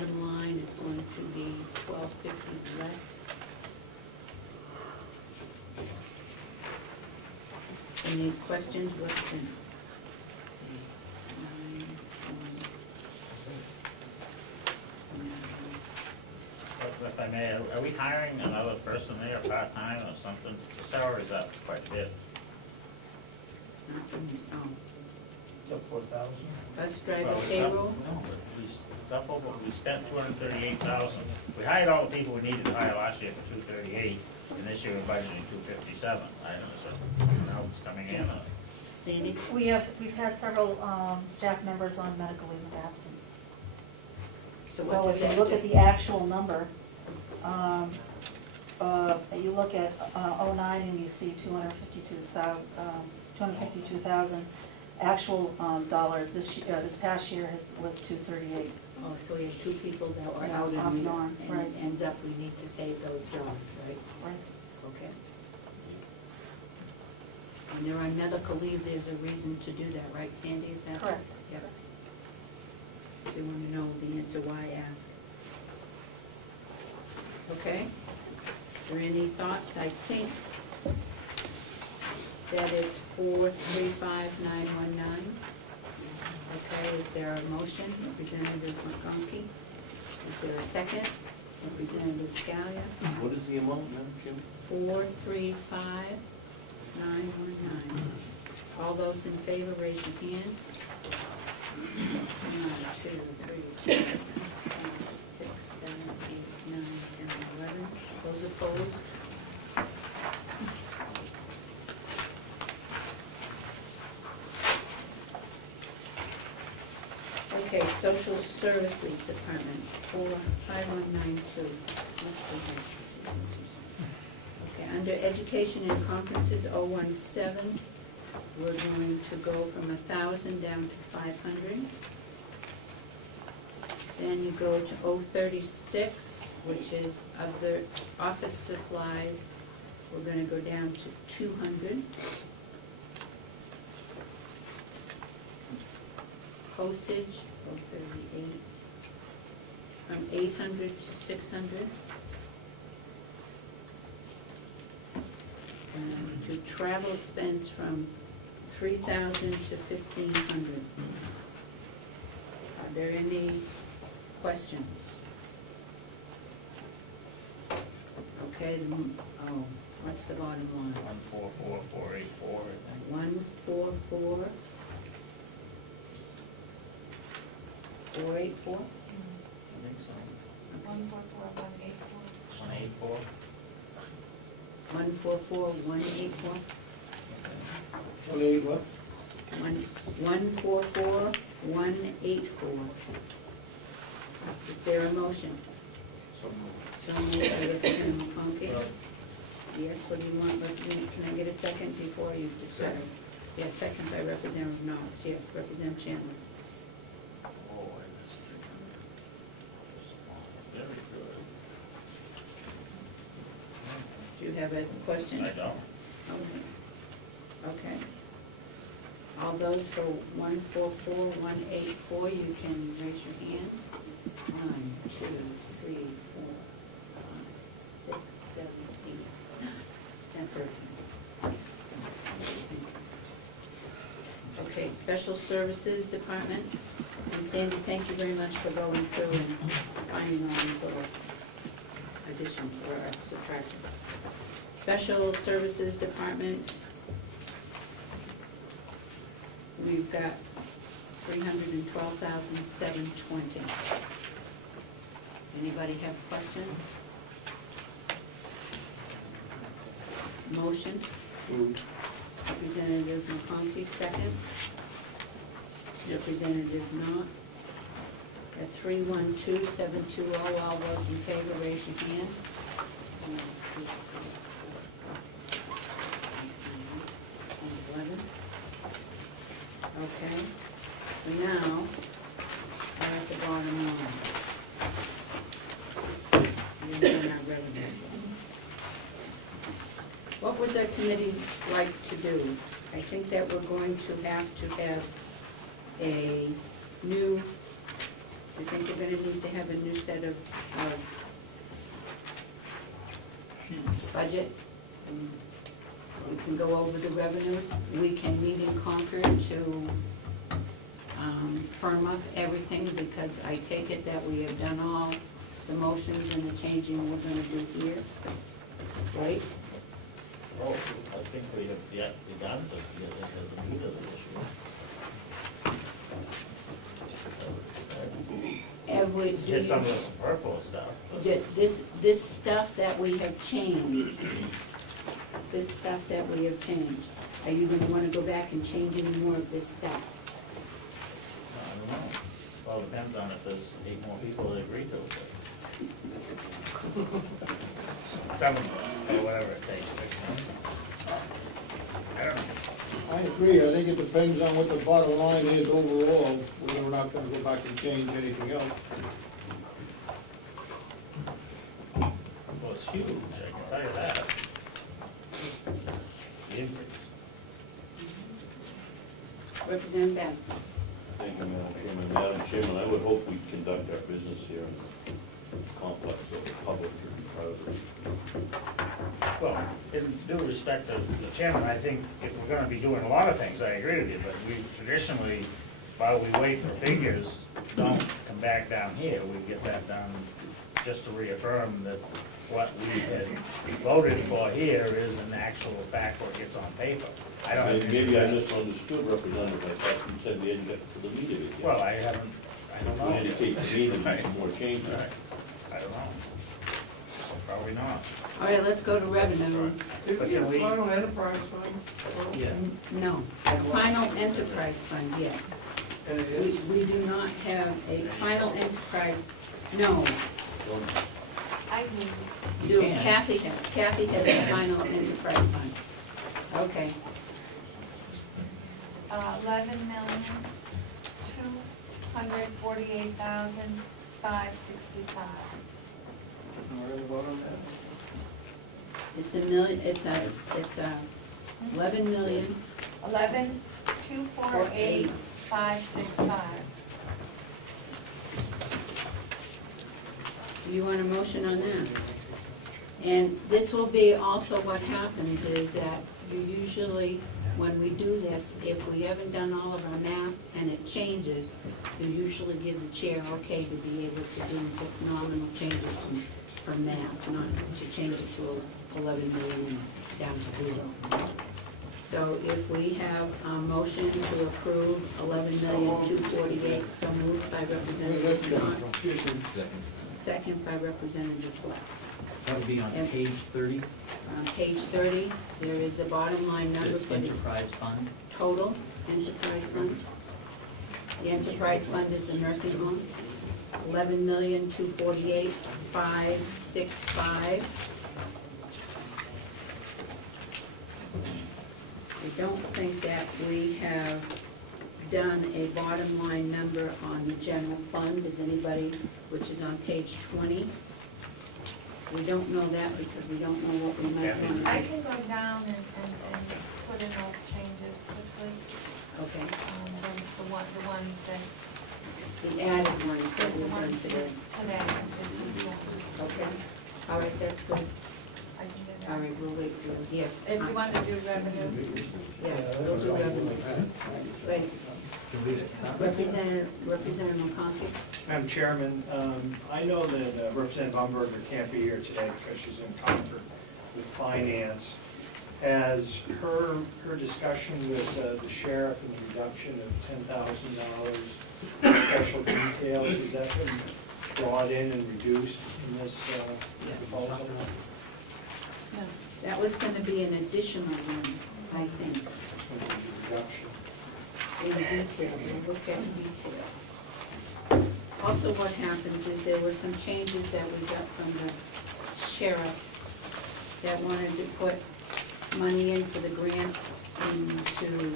bottom line is going to be $12.50 less. Any questions? What's in? If I may, are we hiring another person there, part-time or something? The salary's up quite a bit. Oh, It's up 4,000. bus driver Well, it's up- payroll? No, but it's up over, we spent $238,000. We hired all the people we needed to hire last year for $238, and this year we're budgeting $257. I don't know, so someone else coming in. Sandy? We've had several staff members on medical leave of absence. So what So does if that you look do? at the actual number, you look at '09 and you see 252,000 actual dollars. This past year was 238. Oh, so we have two people that were Yeah, out off and and on, right. it ends up we need to save those jobs, right? Right. Okay. And they're on medical leave, there's a reason to do that, right, Sandy, is that? Correct. Yep. If you want to know the answer, why ask? Okay. Are there any thoughts? I think that it's 435,919. Okay, is there a motion? Representative McConkey. Is there a second? Representative Scalia. What is the amount, Madam Chairman? 435,919. All those in favor, raise your hand. 1, 2, 3, 4, 5, 6, 7, 8, 9, 10, 11. Those opposed? Okay, Social Services Department, 45192. Okay, under Education and Conferences, 017, we're going to go from 1,000 down to 500. Then you go to 036, which is other office supplies. We're going to go down to 200. Postage, 038, from 800 to 600. And to travel expense from 3,000 to 1,500. Are there any questions? Okay, what's the bottom line? 144,484, I think. 144,484. I think so. 184. 144,184. 181. 144,184. Is there a motion? So moved by Representative McConkey. Yes, what do you want? Can I get a second before you decide? Yes, second by Representative Knox. Yes, Representative Chandler. Very good. Do you have a question? I don't. Okay. Okay. All those for 144,184, you can raise your hand. 1, 2, 3, 4, 5, 6, 7, 8, 9, 10, 13. Okay, Special Services Department. And Sandy, thank you very much for going through and finding all these little additions or subtractions. Special Services Department, we've got 312,720. Anybody have questions? Motion? Moved. Representative McConkey, second. Representative Knox. At 312,720, all those in favor, raise your hand. 1, 2, 3, 4, 5, 6, 7, 8, 9, 10, 11. Okay, so now, we're at the bottom line. We're in our revenue. What would the committee like to do? I think that we're going to have a new I think you're gonna need to have a new set of budgets. And we can go over the revenues. We can meet in Concord to firm up everything, because I take it that we have done all the motions and the changing we're gonna do here, right? Oh, I think we have yet begun to get into the meat of the issue. Have we, Hit some of the superfluous stuff. but- this stuff that we have changed, are you gonna wanna go back and change any more of this stuff? I don't know. Well, it depends on if there's 8 more people that agree to it. 7, or whatever it takes, 6 months. I don't know. I agree, I think it depends on what the bottom line is overall, whether we're not gonna go back and change anything else. Well, it's huge, I can tell you that. The increase. Representative Babson? Thank you, Madam Chairman. Madam Chairman, I would hope we conduct our business here in the complex of the public and private. Well, in due respect to the chairman, I think if we're gonna be doing a lot of things, I agree with you, but we traditionally, while we wait for figures, don't come back down here, we get that done just to reaffirm that what we had voted for here is an actual fact what gets on paper. I don't have. Maybe I misunderstood, Representative, I thought you said we hadn't got to the meat of it yet. Well, I don't know. We indicate the meat and Right. more changes. Right. I don't know. Probably not. All right, let's go to revenue. Did But we can have we- final enterprise fund? Yeah. No, the final enterprise fund, yes. And it is? We do not have a final enterprise, no. I move. Do Kathy has a final enterprise fund. Okay, 11,248,565. We're gonna vote on that? it's a million, it's a 11,000,000. 11,248,565. You want a motion on that? And this will be also what happens is that you usually, when we do this, if we haven't done all of our math and it changes, you usually give the chair okay to be able to do just nominal changes from math, not to change it to 11 million down to 0. So if we have a motion to approve 11,248,000, so moved by Where's that Representative come Knott, from? second by Representative Black. That would be on And- page 30, On page 30, there is a bottom line number says for the enterprise fund. total enterprise fund. The enterprise fund is the nursing home, 11,248,565. I don't think that we have done a bottom line number on the general fund. Does anybody, which is on page 20? We don't know that because we don't know what we might want to I do. can go down and put in those changes quickly. Okay, The ones that, the added ones that the we've done ones today. today. Okay, all right, that's good. I can get All that. right, we'll wait for, yes. If you want to do revenue, Yeah, we'll do revenue. Wait, Representative McConkey? Madam Chairman, I know that Representative Umberger can't be here today because she's in Concord with finance. Has her discussion with the sheriff and the reduction of $10,000 special details, has that been brought in and reduced in this proposal? That was gonna be an additional one, I think, Reduction. in detail, we'll look at details. Also, what happens is there were some changes that we got from the sheriff that wanted to put money in for the grants into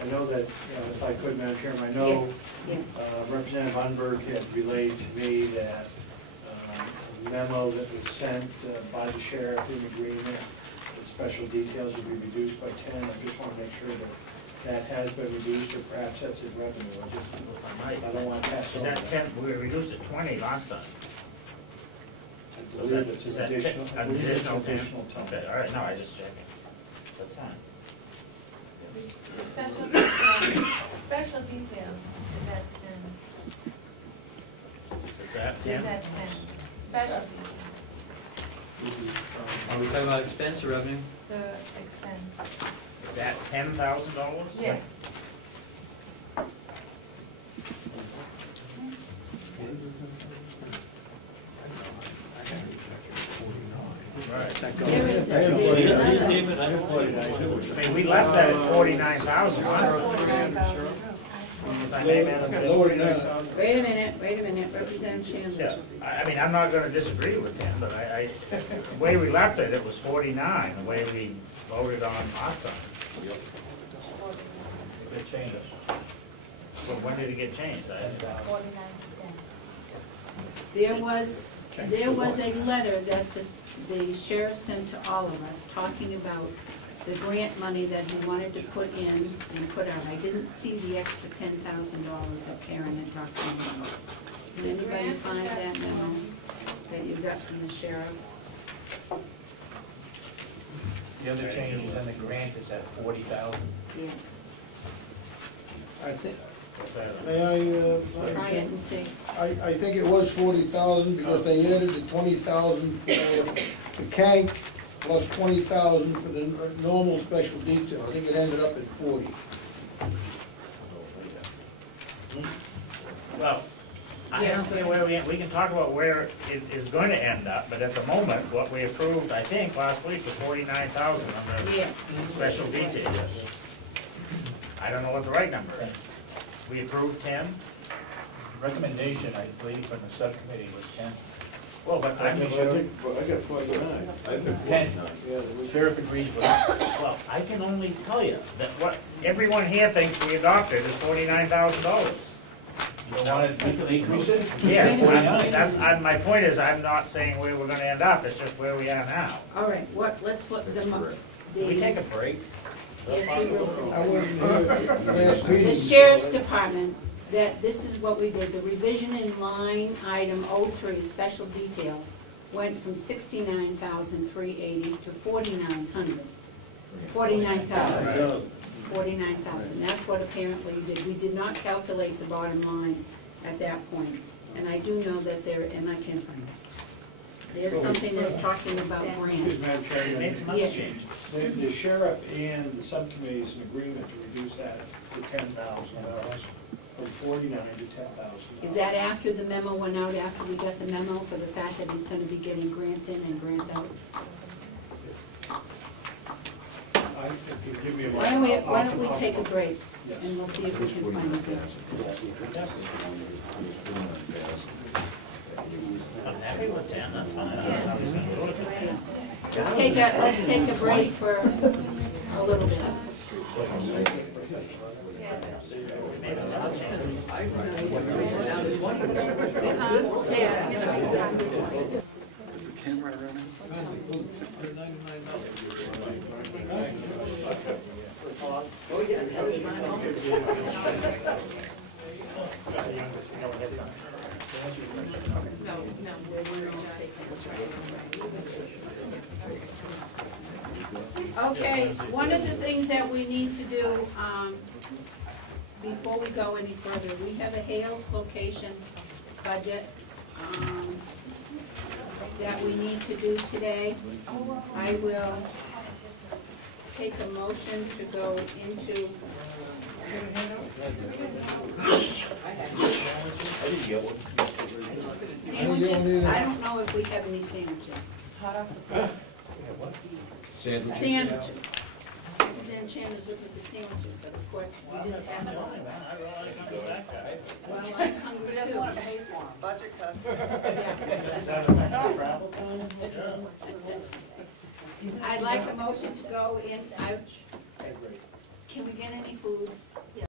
I know that, if I could, Madam Chairman, I know Yes, Representative Unberg had relayed to me that memo that was sent by the sheriff in agreement. The special details will be reduced by 10. I just want to make sure that has been reduced, or perhaps that's in revenue. I don't want to pass Is over that 10, we reduced it 20 last time. I believe it's Is an that additional, I an believe it's additional 10? additional 10. Okay, all right, no, I just checking. That's fine. Special details is at 10. Is that Is 10? at 10. Special details, Are we talking about expense or revenue? the expense. Is that $10,000? Yes. Right. There is another. David, I have 49 too. I mean, we left that at 49,000 last time. 49,000. With our name and the- Lower than that. Wait a minute, Representative Chandler. Yeah, I mean, I'm not gonna disagree with him, but the way we left it, it was 49, the way we voted on last time. Yep. It changed. But when did it get changed? 49 to 10. There was a letter that the sheriff sent to all of us talking about the grant money that he wanted to put in and put out. I didn't see the extra $10,000 that Karen had talked to me about. Can anybody find that memo that you got from the sheriff? The other change is in the grant is at 40,000. Yeah, I think, What's that? may I, try it and see. I think it was 40,000 because they added the 20,000 for the CAG plus 20,000 for the normal special detail. I think it ended up at 40. Well, I Yeah. don't care where we can talk about where it is going to end up, but at the moment, what we approved, I think, last week was 49,000 on the Yes. special details. I don't know what the right number is. We approved 10? Recommendation, I believe, from the subcommittee was 10. Well, but I'm, I got 49. I've been 10. 49. The sheriff agrees with it. well, I can only tell you that what everyone here thinks we adopted is $49,000. You don't want to increase it? Yes, 49. my point is, I'm not saying where we're gonna end up, it's just where we are now. All right, let's look at Can we take a break? Yes, we will. I wasn't here last meeting. The sheriff's department, that this is what we did, the revision in line item 03, special detail, went from 69,380 to 4,900. 49,000. 49,000, that's what apparently you did. We did not calculate the bottom line at that point. And I do know that there, and I can't find it. There's something that's talking about grants. Madam It made Chairman, some other Yes. changes. the sheriff and the subcommittee is in agreement to reduce that to $10,000, from 49 to $10,000. Is that after the memo went out, after we got the memo for the fact that he's gonna be getting grants in and grants out? If you give me a Why moment, don't we take a break, Yes. and we'll see if we can find it. I'm happy with 10, that's fine. I don't know how he's gonna do it. Let's take a break for a little bit. Okay, one of the things that we need to do, before we go any further, we have a Hales location budget, that we need to do today. I will take a motion to go into sandwiches. I don't know if we have any sandwiches. Hot off the press. Sandwiches. Then Chandler's looking for sandwiches, but of course, we didn't have one. Well, I'm hungry too. Budget cut. I'd like a motion to go in, can we get any food?